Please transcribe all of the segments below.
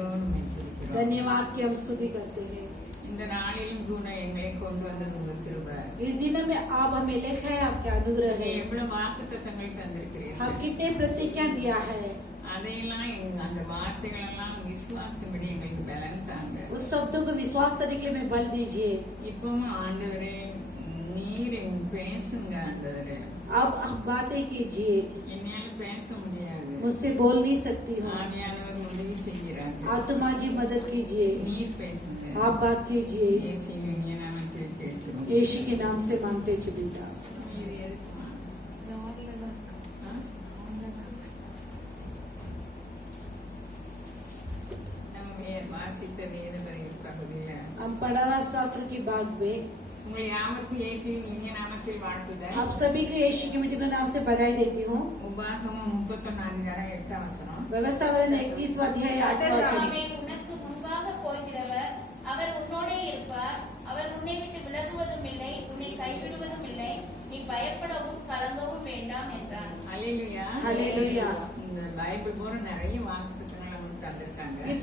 நன்றியோடு மெச்சிருக்கிறோம். धन्यवाद की हम स्तुति करते हैं। இந்த நாளிலும் கூட எங்களை கொண்டு வந்தது உங்க கிருபை. इस दिन में आप हमें लेकर है, आपके अनुग्रह है। எவ்வளவு வாக்குத்தத்தங்கள் தந்திருக்கிறீர்கள். हम कितने प्रतिज्ञा दिया है, அதையெல்லாம் அந்த வார்த்தைகள் எல்லாம் விசுவாசிக்கும்படி எங்களுக்கு பலன் தாங்க. उस शब्दों को विश्वास करने के लिए हमें बल दीजिए। இப்பவும் ஆண்டவரே நீர் பேசுங்க ஆண்டவரே. अब आप बातें कीजिए, என்னால பேச முடியாது. मुझसे बोल नहीं सकती हूँ। ஆவியானவர் உதவி செய்கிறாங்க. आत्मा जी मदद कीजिए, நீர் பேசுங்க. आप बात कीजिए। இயேசுவின் நாமத்தில் கேட்கிறோம். यीशु के नाम से मांगते हैं पिता। நீர் இயேசுவா. நம்முடைய வாசித்த வேத பகுதியில हम पढ़ा शास्त्र की बात में உங்களை யாவருக்கும் இயேசுவின் இனிய நாமத்தில் வாழ்த்துதல். आप सभी को यीशु के मीठे नाम से बधाई देती हूँ। உபாகமம் 31:8 व्यवस्थावरण 31 अध्याय 8 वचन। உனக்கு முன்பாக போகிறவர் அவர் உன்னோடே இருப்பார். அவர் உன்னை விட்டு விலகுவதும் இல்லை, உன்னை கைவிடுவதும் இல்லை. நீ பயப்படவும் கலங்கவும் வேண்டாம் என்றான். ஹல்லேலூயா. हालेलुया। இந்த பைபிள் பூரா நிறைய வாக்குத்தத்தங்கள் நமக்கு தந்திருக்காங்க. इस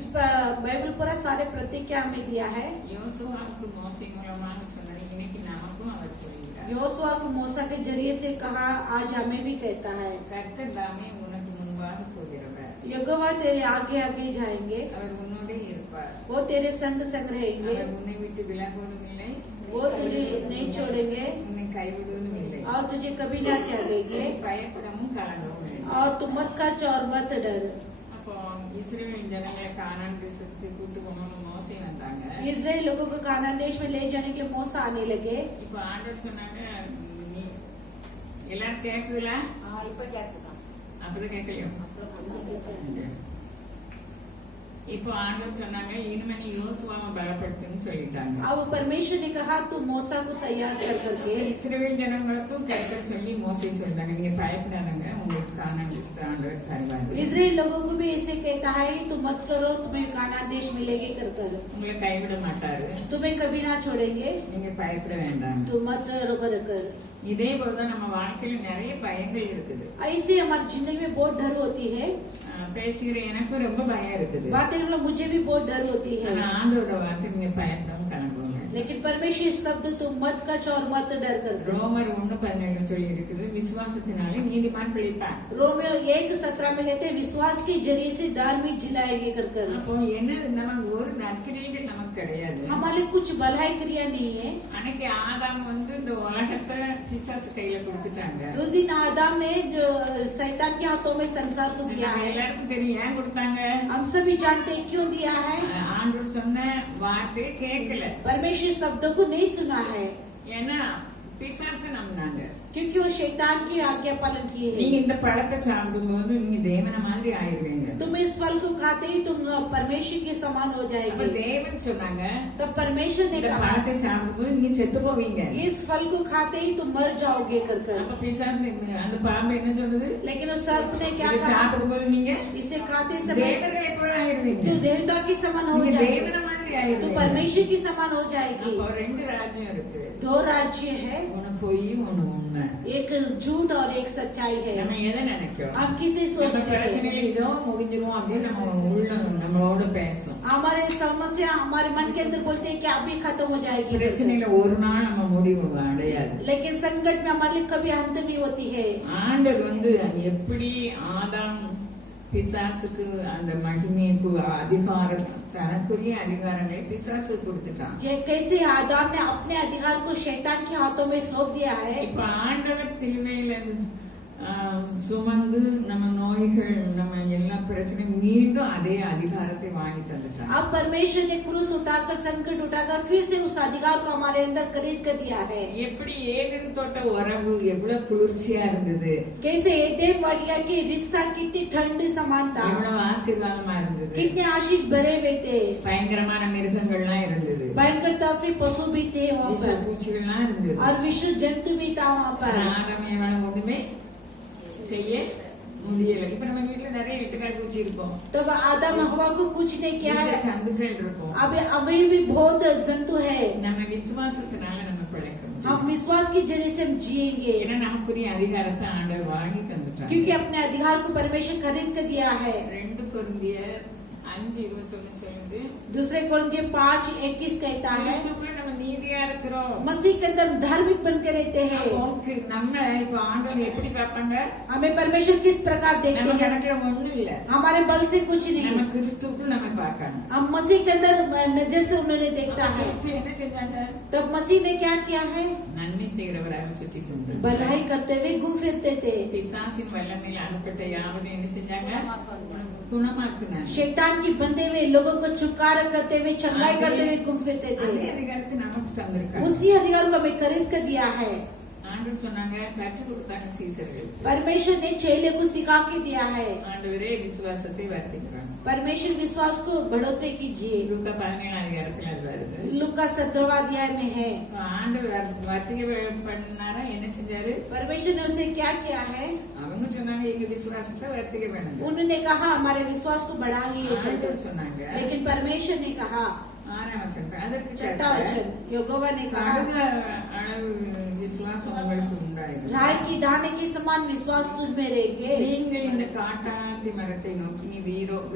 बाइबल पूरा सारे प्रतिज्ञा हमें दिया है। யோசுவாவுக்கு மோசே மூலமாக சொன்னது இன்னைக்கு நமக்கும் அவர் சொல்கிறார். योशुआ को मूसा के जरिए से कहा, आज हमें भी कहता है। கர்த்தர் தாமே உனக்கு முன்பாக போகிறவர். यहोवा तेरे आगे आगे जाएंगे, அவர் உன்னோட இருப்பார். वो तेरे संग संग रहेंगे, அவர் உன்னை விட்டு விலகுவதும் இல்லை, वो तुझे नहीं छोड़ेंगे உன்னை கைவிடுவதும் இல்லை. और तुझे कभी ना त्यागेंगे, பயப்படவும் கலங்கவும் இல்லை. और तुम मत खर्च और मत डर। அப்போ இஸ்ரவேல் ஜனங்களை கானான் தேசத்துக்கு கூட்டு போகணும்னு மோசே வந்தாங்க. इजराइल लोगों को कानान देश में ले जाने के लिए मूसा आने लगे। இப்ப ஆண்டவர் சொன்னாங்க, நீ எல்லாரும் கேக்குதுல? அப்புறம் கேட்கலையோ? இப்போ ஆண்டவர் சொன்னாங்க, இனிமே நீ யோசுவாவை பலப்படுத்துன்னு சொல்லிட்டாங்க. अब परमेश्वर ने कहा, तू मूसा को तैयार कर करके। இஸ்ரவேல் ஜனங்களுக்கும் கர்த்தர் சொல்லி மோசே சொல்றாங்க, நீங்க பயப்படாதீங்க, உங்களுக்கு கானான் தேசத்தை ஆண்டவர் தருவார். इजराइल लोगों को भी ऐसे कहता है, तुम मत करो, तुम्हें कानान देश मिलेगी कर कर, உங்களை கைவிட மாட்டாரு, तुम्हें कभी ना छोड़ेंगे, நீங்க பயப்பட வேண்டாம். तुम मत रो कर कर। இதே போலதான் நம்ம வாழ்க்கையில நிறைய பயங்கள் இருக்குது. ऐसे हमारी जिंदगी में बहुत डर होती है। பேசுகிற எனக்கு ரொம்ப பயம் இருக்குது. बातें मतलब मुझे भी बहुत डर होती है, ஆனா ஆண்டவரோட வார்த்தை நீங்க பயப்படாம கலங்குங்க. लेकिन परमेश्वर शब्द तुम मत कच और मत डर कर। ரோமர் 1:17 சொல்லி இருக்குது, விசுவாசத்தினாலே நீதிமான் பிழைப்பான். रोमियो 1:17 में कहते हैं, विश्वास के जरिए से धार्मिक जिलाएंगे कर कर। அப்போ என்ன, நமக்கு ஒரு நற்கிரியைகள் நமக்கு கிடையாது. हमारे कुछ भलाई क्रिया नहीं है। அன்னைக்கு ஆதாம் இந்த உலகத்தை பிசாசு கையில கொடுத்துட்டாங்க. उस दिन आदम ने जो शैतान के हाथों में संसार को दिया है। எல்லாருக்கும் தெரியும் ஏன் கொடுத்தாங்க. हम सभी जानते हैं क्यों दिया है। ஆண்டவர் சொன்ன வார்த்தையை கேட்கல. परमेश्वर शब्दों को नहीं सुना है, ஏன்னா பிசாசு நம்பினாங்க. क्योंकि वो शैतान की आज्ञा पालन किए நீங்க हैं। இந்த பழத்தை சாப்பிடும்போது நீங்க தேவன மாதிரி ஆயிருவீங்க. तुम इस फल को खाते ही तुम परमेश्वर के समान हो அப்ப जाएंगे। தேவன் சொன்னாங்க, तब परमेश्वर ने இந்த कहा, பழத்தை சாப்பிடும்போது நீங்க செத்து போவீங்க. इस फल को खाते ही तुम मर जाओगे कर कर। அப்ப பிசாசு அந்த பாம்பு என்ன சொல்லுது, लेकिन उस सर्प ने क्या இதை कहा, சாப்பிடும்போது நீங்க इसे खाते समय தேவர்களை போல ஆயிருவீங்க. तू देवता के समान हो நீங்க जाएगी, தேவன மாதிரி तू ஆயிருவீங்க. परमेश्वर की समान हो जाएगी। அப்போ ரெண்டு ராஜ்யம் இருக்கு. दो राज्य है, ஒன்னு பொய் ஒன்னு உண்மை. एक झूठ और एक सच्चाई है। நம்ம எதை நினைக்கிறோம்? हम किसे நம்ம सोचते हैं? பிரச்சனையில இதோ முடிஞ்சிரும் அப்படின்னு நம்ம உள்ள நம்மளோட பேசும். हमारे समस्या हमारे मन के अंदर बोलते हैं कि अभी खत्म हो जाएगी, பிரச்சனையில ஒரு நாள் நம்ம முடிவு அடையாது. लेकिन संकट में हमारे लिए कभी अंत नहीं होती है। ஆண்டவர் எப்படி ஆதாம் பிசாசுக்கு அந்த மகிமைக்கு அதிகாரம், தனக்குரிய அதிகாரங்களை பிசாசு கொடுத்துட்டான். कैसे आदम ने अपने अधिकार को शैतान के हाथों में सौंप दिया है। இப்ப ஆண்டவர் சிலுவையில சுமந்து நம்ம நோய்கள் நம்ம எல்லா பிரச்சனையும் மீண்டும் அதே அதிகாரத்தை வாங்கி தந்துட்டான். अब परमेश्वर ने क्रूस उठाकर संकट उठाकर फिर से उस अधिकार को हमारे अंदर खरीद कर दिया है। எப்படி ஏதேன் தோட்ட உறவு எவ்வளவு குளிர்ச்சியா இருந்தது, कैसे एदेन वाटिया की रिश्ता कितनी ठंडी समान था, எவ்வளவு ஆசீர்வாதமா இருந்தது, कितने आशीष भरे हुए थे, பயங்கரமான மிருகங்கள்லாம் இருந்தது, भयंकरता से पशु भी थे वहाँ விஷ पर பூச்சிகள்லாம் இருந்தது. और विश्व जंतु भी था वहाँ पर। ஆதாமேவால ஒண்ணுமே செய்ய முடியல. இப்ப நம்ம வீட்டுல நிறைய வீட்டுக்கார பூச்சி இருப்போம், तब आदम हवा को कुछ नहीं किया है, சந்துகள் இருக்கும். अभी भी बहुत जंतु है। நம்ம விசுவாசத்தினால நம்ம பிழைக்கணும். हम विश्वास की जरिए से हम जिएंगे, ஏன்னா நமக்குரிய அதிகாரத்தை ஆண்டவர் வாங்கி தந்துட்டாங்க. क्योंकि अपने अधिकार को परमेश्वर खरीद कर दिया है। 2 கொரிந்தியர் 5:21 சொல்லுது, दूसरे कोरिन्थियों 5:21 कहता है கிறிஸ்துவுக்குள்ள நம்ம நீதியா இருக்கிறோம். मसीह के अंदर धार्मिक बन के रहते हैं। நமக்கு நம்ம இப்ப ஆண்டவர் எப்படி பார்ப்பாங்க? हमें परमेश्वर किस प्रकार देखते நம்ம हैं? கணக்குல ஒண்ணும் இல்ல. हमारे बल से कुछ நம்ம नहीं, கிறிஸ்துவுக்குள்ள நம்ம பார்க்கணும். हम मसीह के अंदर नजर से उन्होंने देखता है। கிறிஸ்து என்ன செஞ்சாங்க? तब मसीह ने क्या किया है? நன்மை செய்கிறவராக சுற்றி கொண்டு भलाई करते हुए घूम फिरते थे। பிசாசின் வல்லமையில் அனுப்பப்பட்ட யாவரையும் என்ன செஞ்சாங்க? குணமாக்குனாங்க. शैतान की बंधे हुए लोगों को छुटकारा करते हुए चंगाई करते हुए घूम फिरते அதே थे। அதிகாரத்தை நமக்கு தந்திருக்காங்க. उसी अधिकार को हमें खरीद कर दिया है। ஆண்டவர் சொன்னாங்க, கற்றுக் கொடுத்தாங்க சீசர்கள். परमेश्वर ने चेले को सिखा के दिया है। ஆண்டவரே விசுவாசத்தை வர்த்திக்கிறாங்க. परमेश्वर विश्वास को बढ़ोतरी कीजिए। லூக்கா 17 அதிகாரத்துல அது வருது. लूका 17वां अध्याय में है। ஆண்டவர் வர்த்திக்க பண்ணாரா? என்ன செஞ்சாரு? परमेश्वर ने उसे क्या किया है? அவங்க சொன்னாங்க, எங்க விசுவாசத்தை வர்த்திக்க வேணும். उन्होंने कहा हमारे विश्वास को बढ़ाइए, ஆண்டவர் சொன்னாங்க. लेकिन परमेश्वर ने कहा 6ஆம் வசனம், அதற்கு 6वां वचन यहोवा ने कहा அளவு விசுவாசம் உங்களுக்கு உண்டாயிரும். राय की दाने के समान विश्वास तुझ में रहेंगे। நீங்கள் இந்த காட்டாந்தி மரத்தை நோக்கி நீ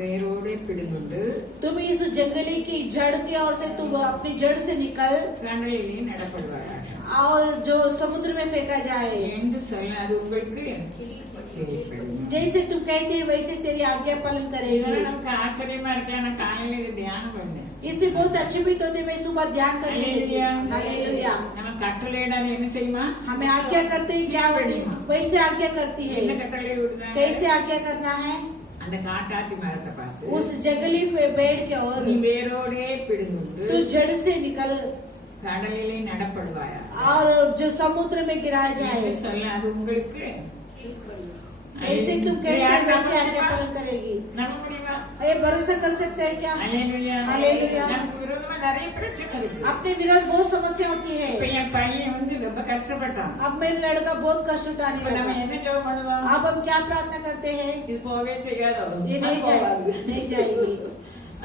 வேரோடே பிடுங்குண்டு तुम इस जंगली की जड़ की ओर से तुम अपनी जड़ से निकल கடலிலே நடப்படுவாயாக और जो समुद्र में फेंका जाए। என்று சொல்ல அது உங்களுக்கு கீழ்ப்படியும். जैसे तुम कहते हैं वैसे तेरी आज्ञा पालन करेंगे। இதெல்லாம் நமக்கு ஆச்சரியமா இருக்கலாம். நான் காலையில இது தியானம் பண்ணேன். इससे बहुत अच्छे भी तो थे। मैं सुबह ध्यान करने लगी। हालेलुया। நம்ம கட்டளையிடாத என்ன செய்யுமா? हमें आज्ञा करते हैं क्या होती है? वैसे आज्ञा करती है। என்ன கட்டளை விடுறாங்க? कैसे आज्ञा करना है? அந்த காட்டாத்தி மரத்தை பார்த்து उस जंगली पेड़ के ओर நீ வேரோடே பிடுங்குண்டு तू जड़ से निकल கடலிலே நடப்படுவாயா और जो समुद्र में गिराया जाए। என்று சொல்ல அது உங்களுக்கு ऐसे तुम कहते हैं वैसे आज्ञा पालन करेगी। நம்ப முடியுமா? ये भरोसा कर सकते हैं क्या? அல்லேலூயா. அல்லேலூயா. நமக்கு விரோதமா நிறைய பிரச்சனை இருக்கு. अपने विरोध बहुत समस्या होती இப்ப है। என் பையன் வந்து ரொம்ப கஷ்டப்பட்டான். अब मेरा लड़का बहुत कष्ट उठाने இப்ப நம்ம लगा। என்ன ஜெபம் பண்ணுவோம்? अब हम क्या प्रार्थना करते हैं? இது போவே செய்யாதோ? ये नहीं जाएगी, नहीं जाएगी।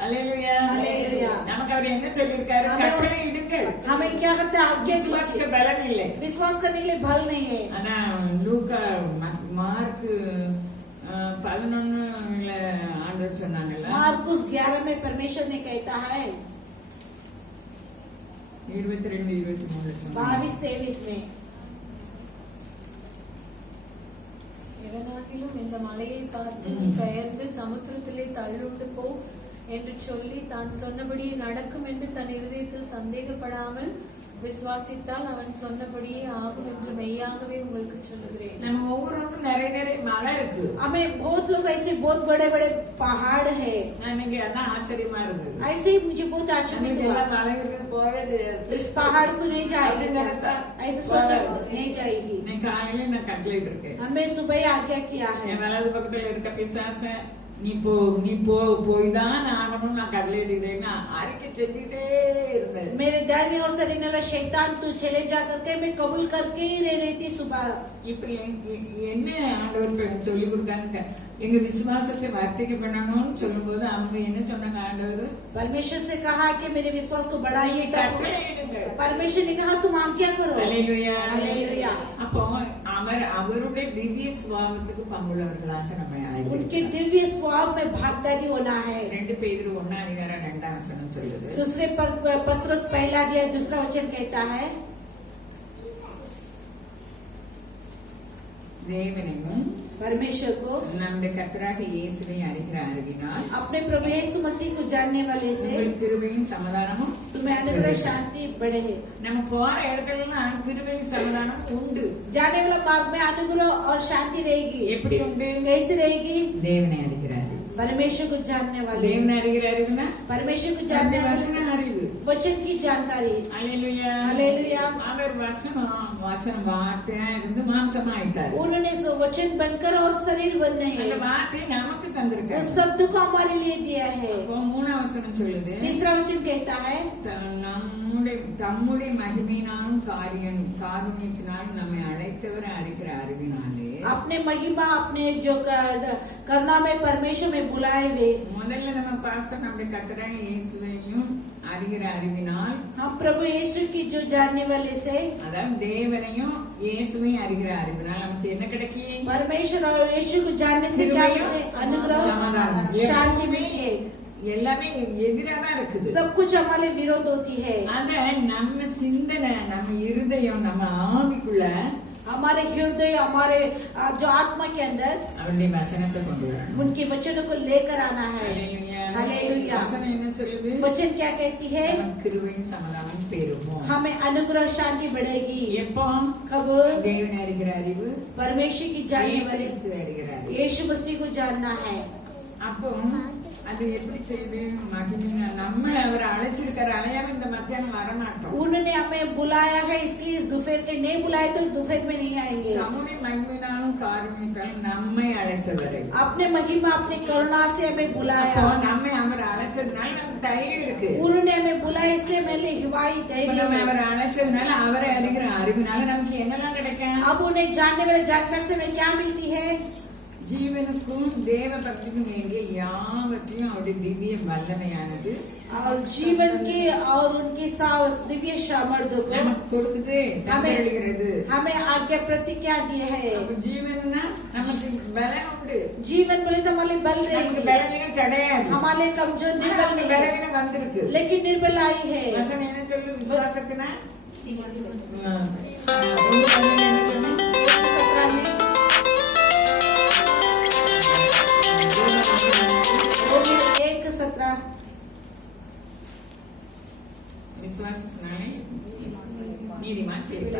அல்லேலூயா. அல்லேலூயா. நமக்கு அவர் என்ன சொல்லியிருக்காரு? हमें- கட்டளை இடுங்கள். हमें क्या करते हैं? आज्ञा விசுவாசிக்க कीजिए। பலன் இல்லை. विश्वास करने के लिए बल नहीं है। ஆனா லூக்கா மார்க் 11ல ஆண்டவர் சொன்னாங்கல்ல, मार्कुस 11 में परमेश्वर ने कहता है 22-23 சொன்னாங்க. 22-23 में எவனாகிலும் இந்த மலையை பார்த்து நீ பெயர்ந்து சமுத்திரத்திலே தள்ளுண்டு போ என்று சொல்லி தான் சொன்னபடியே நடக்கும் என்று தன் இருதயத்தில் சந்தேகப்படாமல் விசுவாசித்தால் அவன் சொன்னபடியே ஆகும் என்று மெய்யாகவே உங்களுக்கு சொல்லுகிறேன். நம்ம ஒவ்வொருவருக்கும் நிறைய மலை இருக்கு. हमें बहुत लोग ऐसे बहुत बड़े बड़े पहाड़ है। எனக்கு அதான் ஆச்சரியமா இருந்தது. ऐसे ही मुझे बहुत आश्चर्य நமக்கு हुआ। எல்லாம் மலை இருக்கு, போவே செய்யாது. इस पहाड़ को नहीं जाएगी அப்படி நினைச்சா ऐसे सोचा नहीं जाएगी। நான் காலையில நான் கட்டளையிட்டு இருக்கேன். हमें सुबह ही आज्ञा किया है। என் வலது பக்கத்துல இருக்க பிசாச நீ போய்தான் ஆகணும் நான் கட்டளையிடுகிறேன்னு அறிக்கை செஞ்சுட்டே இருந்தேன். मेरे दाहिनी ओर से रहने वाला शैतान तू चले जा करके मैं कबूल करके ही रह रही थी सुबह। இப்ப என்ன ஆண்டவர் சொல்லி கொடுக்காங்க? எங்க விசுவாசத்தை வர்த்திக்க பண்ணணும்னு சொல்லும் போது அவங்க என்ன சொன்னாங்க? ஆண்டவர் परमेश्वर से कहा कि मेरे विश्वास को बढ़ाइए। तब கட்டளையிடுங்க. परमेश्वर ने कहा तुम आज्ञा करो। அல்லேலூயா. हालेलुया। அப்போ அவருடைய திவ்ய சுபாவத்துக்கு பங்குள்ளவர்களாக நம்ம उनके ஆயிடுவோம். दिव्य स्वभाव में भागीदारी होना है। 2 பேதுரு 1:2 சொல்லுது. दूसरे पत्रुस 1:2 वचन कहता है தேவனையும் परमेश्वर को நம்முடைய கர்த்தராக இயேசுவை அறிகிற அறிவினால் अपने प्रभु यीशु मसीह को जानने वाले से உங்கள் கிருபையும் சமாதானமும் तुम्हें अनुग्रह शांति बढ़े। நம்ம போற இடத்துலலாம் கிருபையும் சமாதானம் உண்டு. जाने वाला मार्ग में अनुग्रह और शांति रहेगी। எப்படி उண்டு? कैसे रहेगी? தேவனை அறிகிறாரு. परमेश्वर को जानने वाले। தேவனை அறிகிறாருன்னா परमेश्वर को जानने வசன वाले அறிவு. वचन की जानकारी। அல்லேலூயா. हालेलुया। அவர் வசனம் வார்த்தையா இருந்து மாம்சமா ஆயிட்டாரு. उन्होंने वचन बनकर और शरीर बनने அந்த हैं। வார்த்தை நமக்கு उस தந்திருக்காரு. शब्द को हमारे लिए दिया है। அப்போ 3ஆம் வசனம் சொல்லுது, तीसरा वचन कहता है தம்முடைய மகிமையினாலும் காருண்யத்தினாலும் நம்மை அழைத்தவரை அறிகிற அறிவினாலே अपने महिमा अपने जो करना में परमेश्वर में बुलाए हुए முதல்ல நம்ம பாஸ்டர் நம்முடைய கர்த்தராக இயேசுவையும் அறிகிற அறிவினால், हम प्रभु यीशु की जो जानने वाले से அதாவது தேவனையும் இயேசுவையும் அறிகிற அறிவினால் நமக்கு என்ன கிடைக்கும்? परमेश्वर और यीशु को जानने से क्या मिलते? अनुग्रह समाधान। शांति मिलती है। எல்லாமே எதிரா தான் இருக்குது. सब कुछ हमारे विरोध होती है. அத நம்ம சிந்தனை, நம்ம இருதயம், நம்ம ஆவிக்குள்ள हमारे हृदय, हमारे जो आत्मा के अंदर அவருடைய வசனத்தை கொண்டு வரணும். उनके वचनों को लेकर आना है. हालेलुया. வசனம் என்ன சொல்லுது? वचन क्या कहती है? கிருபையும் சமாதானமும் பெருகும். हमें अनुग्रह शांति बढ़ेगी. எப்போ? कब? தேவனை அறிகிற அறிவு, परमेश्वर की जानने वाले இயேசுவை அறிகிற அறிவு. यीशु मसीह को जानना है. அப்போ அது எப்படி செய்யுது? மகிமையா நம்மள அவர் அழைச்சிருக்காரு, அலையாம இந்த மத்தியானம் வரமாட்டோம். उन्होंने हमें बुलाया है, इसलिए इस दोपहर के नहीं बुलाए तो दोपहर में नहीं आएंगे. நம்முடைய மகிமையினாலும் காரணத்தாலும் நம்மை அழைத்தவரை, अपने महिमा, अपनी करुणा से हमें बुलाया. அப்போ நம்மை அவர் அழைச்சதுனால நமக்கு தைரியம் இருக்கு. उन्होंने हमें बुलाया, इसलिए मेरे हिवाई இப்ப धैर्य நம்ம है. அவரை அழைச்சதுனால அவரை அறிகிற அறிவினால நமக்கு என்னெல்லாம் கிடைக்கும்? अब उन्हें जानने वाले जानकर से हमें क्या मिलती है? ஜீவனுக்கும் தேவ பக்திக்கும் வேண்டிய யாவற்றையும் அவருடைய திவ்ய வல்லமையானது और जीवन की और उनकी दिव्य सामर्थ्य को நமக்கு கொடுக்குது, தந்தளிக்கிறது. हमें आज्ञा प्रतिज्ञा दी है. அப்ப ஜீவன்னா நமக்கு பலம் உண்டு. जीवन बोले तो हमारे बल நமக்கு रहेगी, பலவீனம் கிடையாது. हमारे कमजोर ஆனா निर्बल நமக்கு नहीं है, பலவீனம் வந்திருக்கு. लेकिन निर्बल आई है. வசனம் என்ன சொல்லு? விசுவாசத்தினா ஒன்று பதினேழு என்ன சொன்னா? 17 में रोमियो 1:17 விசுவாசத்தினாலே நீதிமான் பிழைப்பான்.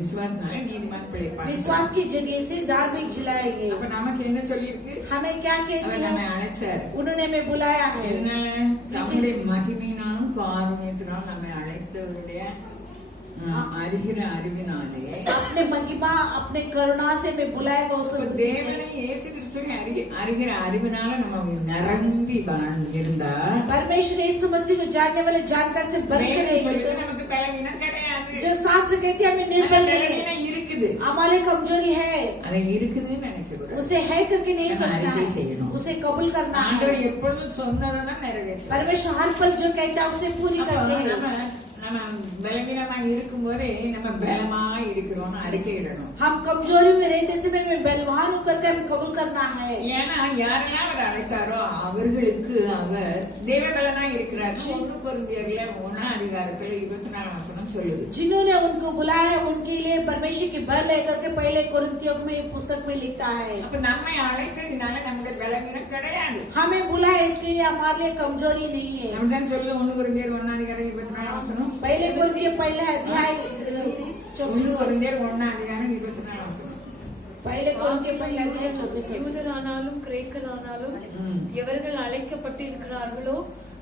விசுவாசத்தினாலே நீதிமான் பிழைப்பான். विश्वास के जरिए से धार्मिक जिलाएंगे. அப்ப நமக்கு என்ன சொல்லியிருக்கு? हमें क्या அவர் कहती நம்மை है? அழைச்சார். उन्होंने हमें बुलाया है. எதனால? நம்முடைய மகிமையினாலும் காருண்யத்தினாலும் நம்மை அழைத்தவருடைய அறிகிற அறிவினாலே अपने महिमा, अपने करुणा से हमें बुलाएगा. उस बुद्धि से தேவனை இயேசு கிறிஸ்துவை அறிகிற அறிவினால நம்ம நிரம்பி இருந்தா परमेश्वर यीशु मसीह को जानने वाले जानकर से भर के रहेंगे. तो நமக்கு பலவீனம் கிடையாது. जो शास्त्र कहती है हमें निर्बल नहीं है, பலவீனம் இருக்குது. हमारे कमजोरी है, அதை இருக்குதுன்னு நினைக்க கூடாது. उसे है करके नहीं நம்ம सोचना அறிக்கை है, செய்யணும். उसे कबूल करना है. ஆண்டவர் எப்பொழுதும் சொன்னதான் நிறைவேற்ற. परमेश्वर हर पल जो कहता है उसे पूरी करते हैं. நம்ம பலவீனமா இருக்கும் போதே நம்ம பலமா இருக்கிறோம்னு அறிக்கையிடணும். हम कमजोरी में रहते समय में बलवान होकर के कबूल करना है. ஏன்னா யாரெல்லாம் அவர் அழைத்தாரோ அவர்களுக்கு அவர் தேவபலனா இருக்கிறார். 1 கொரிந்தியர்ல 1:24 சொல்லுது. जिन्होंने उनको बुलाया है उनके लिए परमेश्वर की बल लेकर के पहले कोरिन्थियों में पुस्तक में लिखता है. அப்ப நம்மை அழைத்ததினால நமக்கு பலவீனம் கிடையாது. हमें बुलाया इसलिए हमारे लिए कमजोरी नहीं है. அப்படிதான் சொல்லு 1 கொரிந்தியர் 1:24 पहले कोरिन्थियों पहला अध्याय 1 கொரிந்தியர் 1:24 पहले कोरिन्थियों पहला अध्याय 24. யூதரானாலும் கிரேக்கரானாலும் எவர்கள் அழைக்கப்பட்டிருக்கிறார்களோ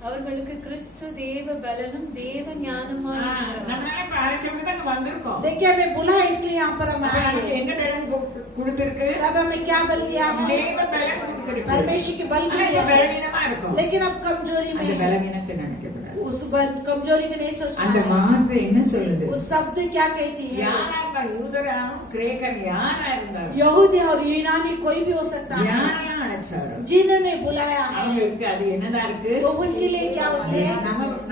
அவர்களுக்கு கிறிஸ்து தேவ பலனும் தேவ ஞானமான நம்மளால இப்ப அழைச்சவங்க தான் வந்திருக்கோம். देखिए हमें बुलाया इसलिए यहाँ पर हम आए நமக்கு हैं. என்ன பலன் கொடுத்திருக்கு? तब हमें क्या बल दिया है? தேவ பலன் கொடுத்திருக்கு. परमेश्वर की बल ஆனா भी இது दिया है. பலவீனமா இருக்கும். लेकिन अब कमजोरी में அந்த है. பலவீனத்தை நினைக்க கூடாது. उस कमजोरी को नहीं सोचना அந்த है. வார்த்தை என்ன சொல்லுது? उस शब्द क्या कहती है? யாரா இருந்தாலும் யூதரானும் கிரேக்கர் யாரா இருந்தாலும் यहूदी और यूनानी कोई भी हो सकता है. யாரெல்லாம் அழைச்சாரோ जिन्होंने बुलाया है அவங்களுக்கு அது என்னதான் இருக்கு? वो उनके लिए क्या होती है?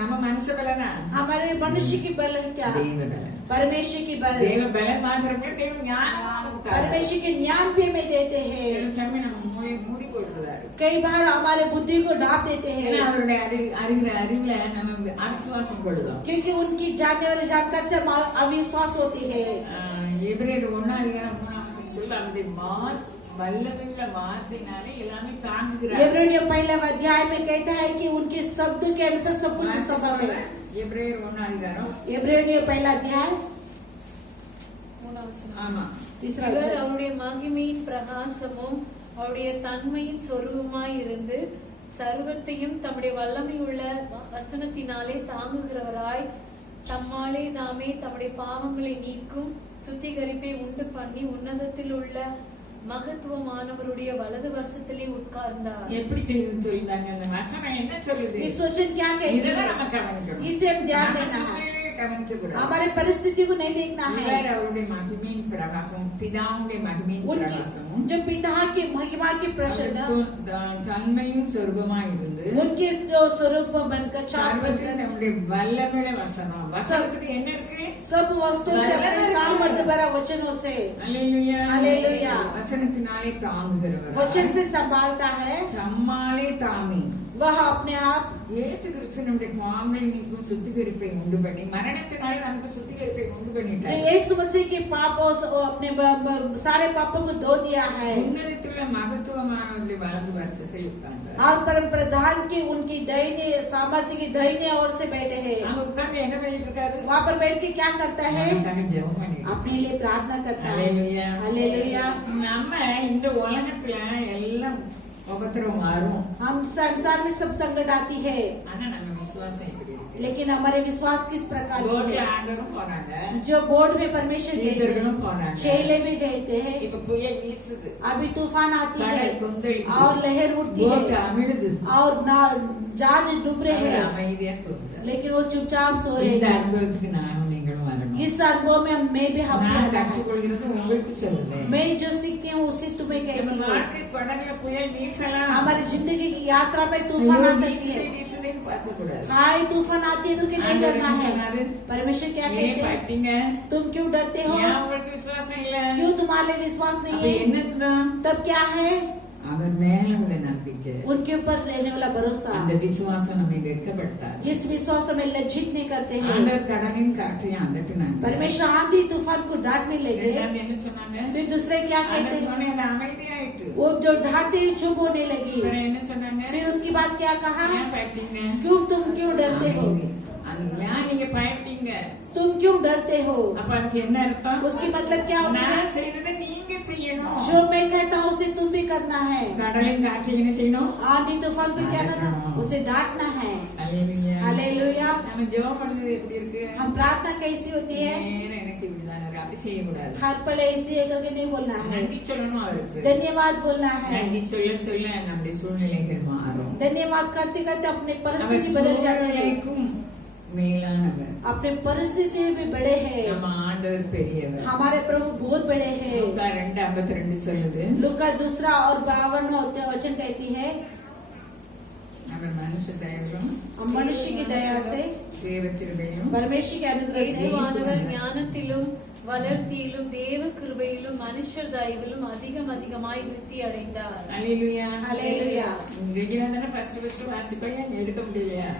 நம்ம மனுஷ பலனா हमारे मनुष्य की बल है क्या? தேவ பலன். परमेश्वर की बल. தேவ பலன் மாத்திரமே தேவ ஞானம் கொடுத்தாரு. परमेश्वर के ज्ञान भी हमें देते हैं. சில சமயம் நம்ம மூடி போடுறாரு. कई बार हमारे बुद्धि को ढाप देते हैं ஏன்னா அவருடைய அறிகிற அறிவுல நம்ம அவிசுவாசம் கொள்ளுதோம். क्योंकि उनकी जानने वाले जानकर से हम अविश्वास होती है. எபிரேயர் 1:3 சொல்ல அவருடைய வல்லமையுள்ள வார்த்தையினாலே எல்லாமே தாங்குகிறார். इब्रानियों पहले अध्याय में कहता है कि उनके शब्द के अनुसार सब कुछ संभव है. எபிரேயர் 1:3 इब्रानियों पहला अध्याय 3 ஆமா. तीसरा இவர் वचन. அவருடைய மகிமையின் பிரகாசமும் அவருடைய தன்மையின் சொரூபமாய் இருந்து சர்வத்தையும் தம்முடைய வல்லமையுள்ள வசனத்தினாலே தாங்குகிறவராய் தம்மாலே தாமே தம்முடைய பாவங்களை நீக்கும் சுத்திகரிப்பை உண்டு பண்ணி உன்னதத்தில் உள்ள மகத்துவமானவருடைய வலது வருஷத்திலே உட்கார்ந்தார். எப்படி செய்யுதுன்னு சொல்லிட்டாங்க. அந்த வசனம் என்ன சொல்லுது? इस वचन क्या कहती இதெல்லாம் है? நம்ம கவனிக்கணும். इसे हम ध्यान நம்ம देना है. சூழ்நிலையை கவனிக்க கூடாது. हमारे परिस्थिति को नहीं देखना है. இவர் அவருடைய மகிமையின் பிரகாசம், பிதாவுடைய மகிமையின் பிரகாசமும் उनकी जो पिता की महिमा की प्रसन्न தன்மையும் சொர்க்கமாய் இருந்து उनके जो स्वरूप बनकर चार சார்பத்தில் बनकर நம்முடைய வல்லமையுள்ள வசனம். வசனத்துக்கு என்ன இருக்கு? सब वस्तु से अपने सामर्थ्य भरा वचनों से அல்லேலூயா. அல்லேலூயா. வசனத்தினாலே தாங்குகிறவர், वचन से संभालता है, தம்மாலே தாமே वह अपने आप இயேசு கிறிஸ்து நம்முடைய பாவங்களை நீக்கும் சுத்திகரிப்பை உண்டு பண்ணி மரணத்தினால நமக்கு சுத்திகரிப்பை உண்டு जो பண்ணிட்டார். यीशु मसीह के पापों से वो अपने सारे पापों को धो दिया है உன்னதத்துள்ள மகத்துவமானவருடைய வலது வருஷத்தில் உட்கார்ந்தார். और परम प्रधान की उनकी दयनीय सामर्थ्य की दयनीय ओर से बैठे हैं। அங்க உட்கார்ந்து என்ன பண்ணிட்டு இருக்காரு? वहाँ पर बैठ के क्या करता है? நமக்காக ஜெபம் பண்ணிட்டு இருக்காரு. अपने लिए प्रार्थना करता है। ஹல்லேலூயா. हालेलुया। நம்ம இந்த உலகத்துல எல்லாம் உபத்திரவம் வரும். हम संसार में सब संकट आती है, ஆனா நம்ம விசுவாசம் எப்படி இருக்கு? लेकिन हमारे विश्वास किस प्रकार போர்ட்ல की है? ஆண்டவரும் போறாங்க, जो बोर्ड में परमेश्वर गए थे, சீசர்களும் போறாங்க. चेले में गए थे। இப்ப புயல் வீசுது, अभी तूफान आती है கடல் கொந்தளிக்குது, और लहर उठती போர்ட் है அமிழுது, और जहाज डूब रहे அவர் हैं, அமைதியா போகுது. लेकिन वो चुपचाप सो रहे இந்த हैं। அனுபவத்துக்கு நானும் நீங்களும் வரணும். इस अनुभव में मैं भी हम நான் கற்றுக்கொள்கிறது உங்களுக்கு சொல்லுவேன். मैं जो सीखती हूँ उसे तुम्हें நம்ம कहती हूँ। வாழ்க்கை படகுல புயல் வீசலாம், हमारी जिंदगी की यात्रा में तूफान आ सकती है। வீசுதுன்னு பார்க்க கூடாது. हाय तूफान आती है करके नहीं ஆண்டவர் डरना என்ன है। சொன்னாரு? परमेश्वर क्या ஏன் कहते हैं? பாட்டீங்க? तुम क्यों डरते हो? ஏன் உங்களுக்கு விசுவாசம் இல்ல? क्यों तुम्हारे विश्वास அப்ப नहीं है? என்னதுதான்? तब क्या है? அவர் மேல உள்ள நம்பிக்கை, उनके ऊपर रहने वाला भरोसा। அந்த விசுவாசம் நம்மை வெட்கப்படுத்தாது. इस विश्वास में लज्जित नहीं करते हैं। ஆண்டவர் கடலின் காற்றையும் அதட்டினாங்க. परमेश्वर आंधी तूफान को डांटने लगे। ரெண்டாவது என்ன சொன்னாங்க? फिर दूसरे क्या कहते ஆண்டவர் हैं? சொன்ன அந்த அமைதியாயிட்டு. वो जो डांटते ही चुप होने लगी। அப்புறம் என்ன சொன்னாங்க? फिर उसके बाद क्या कहा? ஏன் பயப்பட்டீங்க? क्यों तुम क्यों डरते हो? ஏன் நீங்க பயப்பட்டீங்க? तुम क्यों डरते हो? அப்ப அதுக்கு என்ன அர்த்தம்? उसकी मतलब क्या होता है? நான் செய்ததை நீங்க செய்யணும். जो मैं कहता हूँ उसे तुम भी करना है। கடலின் காற்றை என்ன செய்யணும்? आंधी तूफान को क्या करना? उसे डांटना है। அல்லேலூயா. हालेलुया। நம்ம ஜெபம் பண்றது எப்படி இருக்கு? हम प्रार्थना कैसी होती है? நேரா எனக்கு இப்படிதான் இருக்கு, அப்படி செய்யக்கூடாது. हर पल ऐसी है करके नहीं बोलना है, நன்றி சொல்லணும் அவருக்கு. धन्यवाद बोलना है। நன்றி சொல்ல சொல்ல நம்முடைய சூழ்நிலைகள் மாறும். धन्यवाद करते करते अपने அவர் परिस्थिति बदल जाती है। சூழ்நிலைக்கும் மேலானவர். अपने परिस्थिति भी बड़े हैं। நம்ம ஆண்டவர் பெரியவர். हमारे प्रभु बहुत बड़े हैं। லூக்கா 2:52 சொல்லுது, लूका 2 और 52 वचन कहती है, அவர் மனுஷ தயவிலும் हम मनुष्य की दया से தேவ கிருபையிலும் परमेश्वर के अनुग्रह से இயேசுவானவர் ஞானத்திலும் வளர்த்தியிலும் தேவ கிருபையிலும் மனுஷர் தயவிலும் அதிகமாய் விருத்தி அடைந்தார். அல்லேலூயா. हालेलुया। இன்றைக்கு தானே ஃபர்ஸ்ட் வாசிப்பேன், எடுக்க முடியலையா?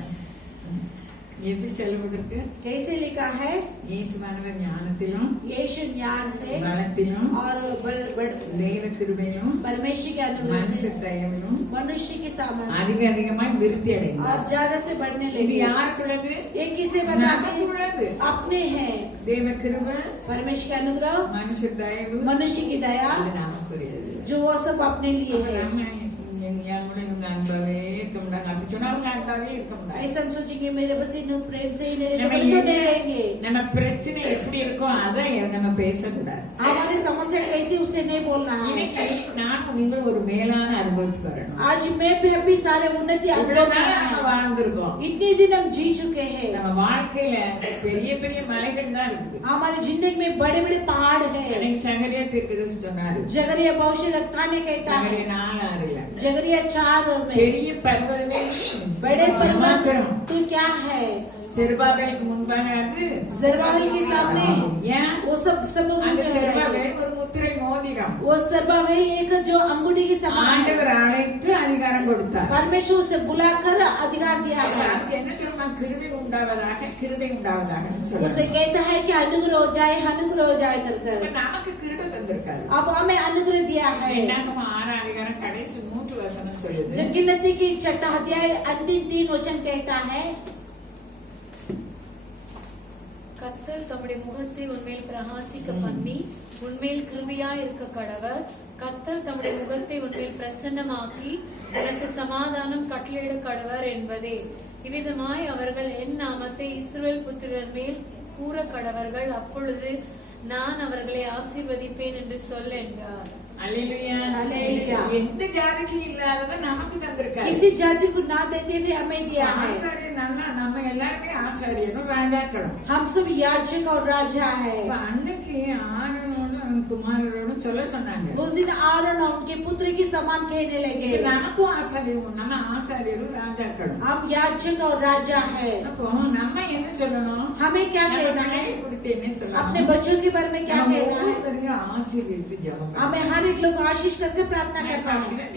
எப்படி சொல்லப்பட்டிருக்கு? कैसे लिखा है? இயேசுவானவர் ஞானத்திலும் यीशु ज्ञान से பலத்திலும் और தேவ கிருபையிலும் परमेश्वर के अनुग्रह மனுஷ से தயவிலும் मनुष्य की सामर्थ्य அதிகமாய் விருத்தி और அடைந்தார். ज्यादा से बढ़ने இது लगी। யாருக்குள்ளது? ये किसे बताते நமக்கு உள்ளது. हैं? अपने हैं। தேவ கிருபை, परमेश्वर का अनुग्रह, மனுஷ தயவு, मनुष्य की दया, அது நமக்குரியது. जो वो सब अपने लिए है। என் கூட இவங்க அன்பாவே இருக்க முடியாது, அப்படி சொன்னா அவங்க அன்பாவே இருக்க முடியாது. ऐसा हम सोचेंगे मेरे बस इन प्रेम से ही नहीं रहते, நம்ம बड़े तो नहीं என்ன- रहेंगे। நம்ம பிரச்சனை எப்படி இருக்கோ அதை நம்ம பேசக்கூடாது. हमारी समस्या कैसी उसे नहीं बोलना है। இன்னைக்கு நானும் நீங்கள் ஒரு மேலான அனுபவத்துக்கு வரணும். आज मैं भी सारे उन्नति अनुभव இவ்வளவு करना நாள் நம்ம है। வாழ்ந்திருக்கோம். इतने दिन हम जी चुके हैं। நம்ம வாழ்க்கையில பெரிய பெரிய மலைகள் தான் இருக்குது. हमारी जिंदगी में बड़े बड़े पहाड़ है। எனக்கு சகரியா தீர்க்கதரிசி சொன்னாரு, जगरिया भविष्य खाने कहता है, சகரியா 4:6 जगरिया 4 में பெரிய பர்வதமே நீ, बड़े पर्वत மாத்திரம் तू क्या है? செருபாபேலுக்கு முன்பாக அது जरबाबेल के सामने ஏன் वो सब அந்த उनमें செருபாபேல் ஒரு முத்திரை மோதிரம். वो जरबाबेल एक जो अंगूठी के समान है। ஆண்டவர் அழைத்து அதிகாரம் கொடுத்தார். परमेश्वर उसे बुलाकर अधिकार दिया है। அது என்ன சொல்லுமா? கிருபை உண்டாவதாக, கிருபை உண்டாவதாக उसे சொல்லுங்க. कहता है कि अनुग्रह हो जाए कर कर। நமக்கு கிருபை தந்திருக்காரு. अब हमें अनुग्रह दिया है। என்னாகமம் 6 அதிகாரம் கடைசி 3 வசனம் சொல்லுது, जो गिनती की 6 अध्याय अंतिम 3 वचन कहता है, கர்த்தர் தம்முடைய முகத்தை உன்மேல் பிரகாசிக்க பண்ணி உன்மேல் கிருபையாய் இருக்க கடவர். கர்த்தர் தம்முடைய முகத்தை உன்மேல் பிரசன்னமாக்கி உனக்கு சமாதானம் கட்டளையிட கடவர் என்பதே. இவ்விதமாய் அவர்கள் என் நாமத்தை இஸ்ரவேல் புத்திரர் மேல் கூற கடவர்கள், அப்பொழுது நான் அவர்களை ஆசீர்வதிப்பேன் என்று சொல் என்றார். அல்லேலூயா. அல்லேலூயா. எந்த ஜாதிக்கு இல்லாதத நமக்கு தந்திருக்காரு. किसी जाति को ना देते हुए हमें दिया है। ஆசாரியர் நம்ம எல்லாருமே ஆசாரியரும் ராஜாக்களும். हम सब याजक और राजा है। அப்ப அன்னைக்கு ஆரோனோடு அவன் குமாரரோட சொல்ல சொன்னாங்க. उस दिन आरोन और उनके पुत्र की समान कहने लगे, நமக்கும் ஆசாரியம், நம்ம ஆசாரியரும் ராஜாக்களும். हम याजक और राजा है। அப்போ நம்ம என்ன சொல்லணும்? हमें क्या நம்ம कहना है? பிள்ளைகளை குறித்து என்ன சொல்லணும்? अपने बच्चों के बारे में क्या நம்ம कहना है? ஒவ்வொருவரையும் ஆசீர்வதித்து ஜெபம் பண்ணணும். हमें हर एक लोग आशीष करके प्रार्थना करना है।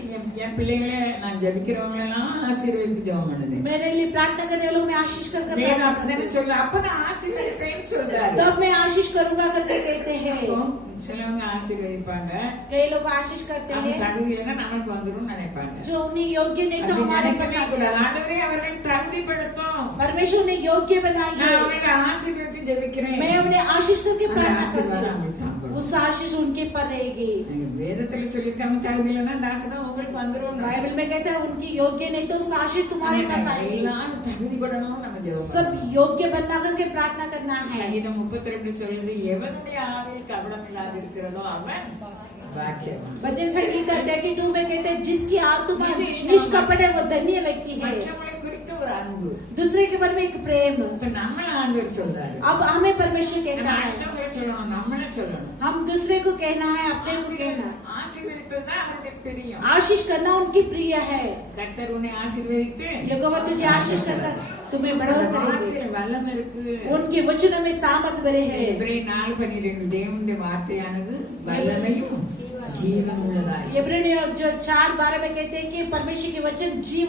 என் பிள்ளைகளை நான் ஜெபிக்கிறவங்க எல்லாம் ஆசீர்வதித்து ஜெபம் பண்ணுது. मेरे लिए प्रार्थना करने वालों में आशीष करके வேதம் प्रार्थना அப்படிதானே करते சொல்ல, அப்ப நான் ஆசீர்வதிப்பேன்னு சொல்றாரு. तब मैं आशीष करूंगा करके कहते हैं। அப்போ சிலவங்க ஆசீர்வதிப்பாங்க, कई लोग आशीष करते அது हैं தகுதி இல்லைன்னா நமக்கு வந்துரும் நினைப்பாங்க. जो उन्हें योग्य नहीं तो அப்படி हमारे पास நினைக்கவே आते கூடாது. हैं। ஆண்டவரே அவர்களை தகுதிப்படுத்தும். परमेश्वर ने योग्य நான் बनाइए। அவர்களை ஆசீர்வதித்து ஜெபிக்கிறேன். मैं उन्हें आशीष करके அந்த प्रार्थना ஆசீர்வாதம் करती அவங்களுக்கு हूँ, தாங்கணும். उस आशीष उनके पर रहेगी। நீங்க வேதத்துல சொல்லிருக்காங்க தகுதி இல்லைன்னா தாசனம் உங்களுக்கு வந்துரும். बाइबल में कहता है उनकी योग्य नहीं तो उस आशीष तुम्हारे पास आएगी। எல்லாரும் தகுதிப்படணும் நம்ம ஜெபம் सब பண்ணணும். योग्य बनना करके प्रार्थना करना है। சங்கீதம் 32 சொல்லுது, எவனுடைய ஆவியில் கபடம் இல்லாது இருக்கிறதோ அவன் பாக்கியவான். भजन संगीता 32 में कहते हैं जिसकी आत्मा निष्कपट है वो धन्य व्यक्ति है। மற்றவங்களை குறித்த ஒரு அன்பு. दूसरे के बारे में एक प्रेम। இப்ப நம்ம ஆண்டவர் சொல்றாரு, अब हमें परमेश्वर நம்ம कहता है, அடுத்தவங்களை சொல்லணும், நம்மளே சொல்லணும். हम दूसरे को कहना है, अपने को कहना है। ஆசீர்வதிப்பதுதான் அவருக்கு பிரியம். आशीष करना उनकी प्रिय है। கர்த்தர் உன்னை ஆசீர்வதித்து यहोवा तुझे आशीष कर तुम्हें बड़ा करेंगे। வார்த்தையில வல்லமை இருக்கு. उनके वचनों में सामर्थ भरे हैं। எபிரேயர் 4:12 தேவனுடைய வார்த்தையானது வல்லமையும் ஜீவன் உள்ளதாய். इब्रानियों जो 4:12 में कहते हैं कि परमेश्वर के वचन जीव